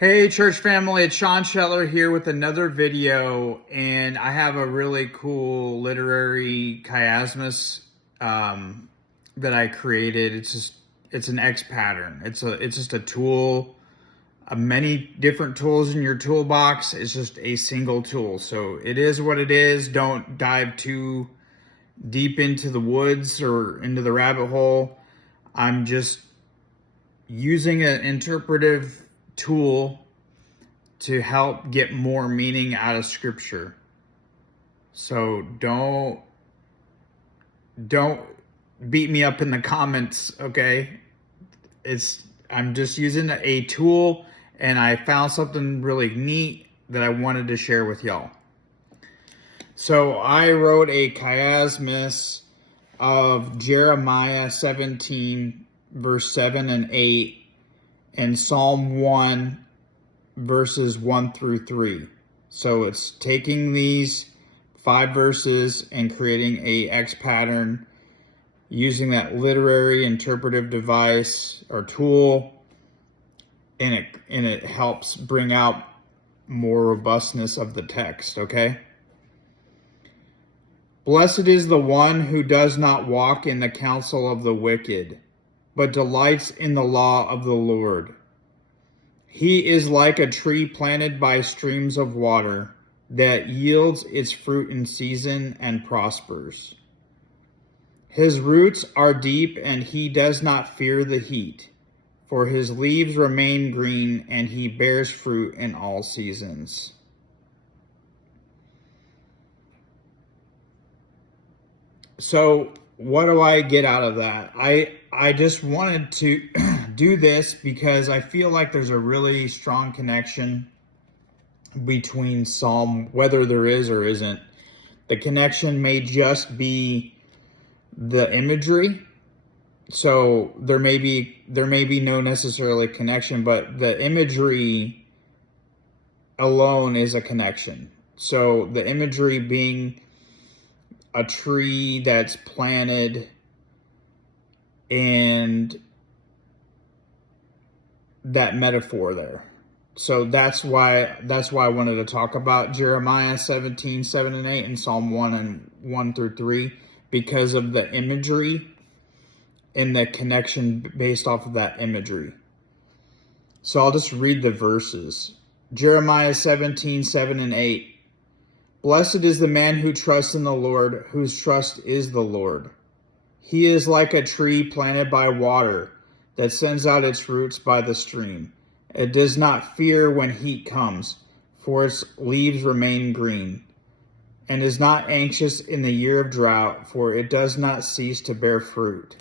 Hey church family, it's Sean Scheller here with another video, and I have a really cool literary chiasmus that I created. It's an X pattern. It's just a tool, many different tools in your toolbox. It's just a single tool. So it is what it is. Don't dive too deep into the woods or into the rabbit hole. I'm just using an interpretive tool to help get more meaning out of scripture. So don't beat me up in the comments, okay? I'm just using a tool, and I found something really neat that I wanted to share with y'all. So I wrote a chiasmus of Jeremiah 17 verse 7 and 8 and Psalm 1 verses 1 through 3. So it's taking these 5 verses and creating a X pattern using that literary interpretive device or tool, and it helps bring out more robustness of the text, okay? Blessed is the one who does not walk in the counsel of the wicked, but delights in the law of the Lord. He is like a tree planted by streams of water that yields its fruit in season and prospers. His roots are deep, and he does not fear the heat, for his leaves remain green, and he bears fruit in all seasons. So what do I get out of that? I just wanted to do this because I feel like there's a really strong connection between Psalm, whether there is or isn't. The connection may just be the imagery. So there may be no necessarily connection, but the imagery alone is a connection. So the imagery being a tree that's planted, and that metaphor there. So that's why I wanted to talk about Jeremiah 17, 7 and 8 and Psalm 1 and 1 through 3, because of the imagery and the connection based off of that imagery. So I'll just read the verses. Jeremiah 17, 7 and 8. Blessed is the man who trusts in the Lord, whose trust is the Lord. He is like a tree planted by water that sends out its roots by the stream. It does not fear when heat comes, for its leaves remain green, and is not anxious in the year of drought, for it does not cease to bear fruit.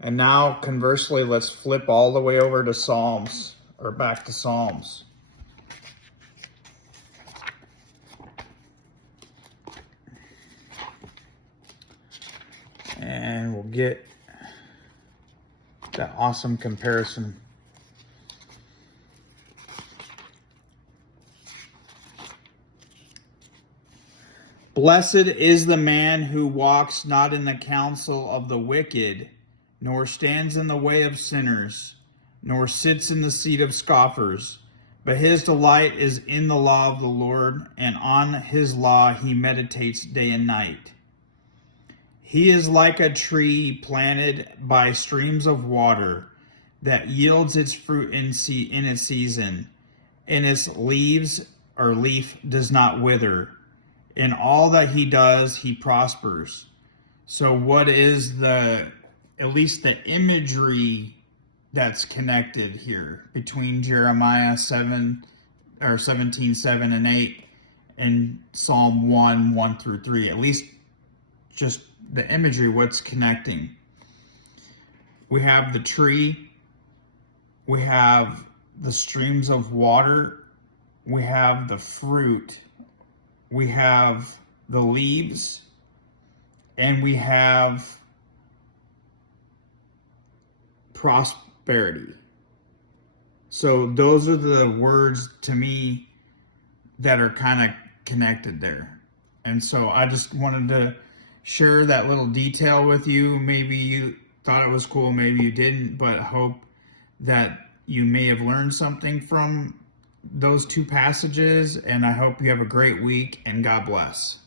And now, conversely, let's flip all the way over to Psalms, or back to Psalms. And we'll get that awesome comparison. Blessed is the man who walks not in the counsel of the wicked, nor stands in the way of sinners, nor sits in the seat of scoffers. But his delight is in the law of the Lord, and on his law he meditates day and night. He is like a tree planted by streams of water that yields its fruit in its season, and its leaves or leaf does not wither. In all that he does, he prospers. So what is at least the imagery that's connected here between Jeremiah 17, 7 and 8 and Psalm 1, 1 through 3, at least just the imagery, what's connecting? We have the tree, we have the streams of water, we have the fruit, we have the leaves, and we have prosperity. So those are the words to me that are kind of connected there. And so I just wanted to share that little detail with you. Maybe you thought it was cool, maybe you didn't, but I hope that you may have learned something from those two passages, and I hope you have a great week, and God bless.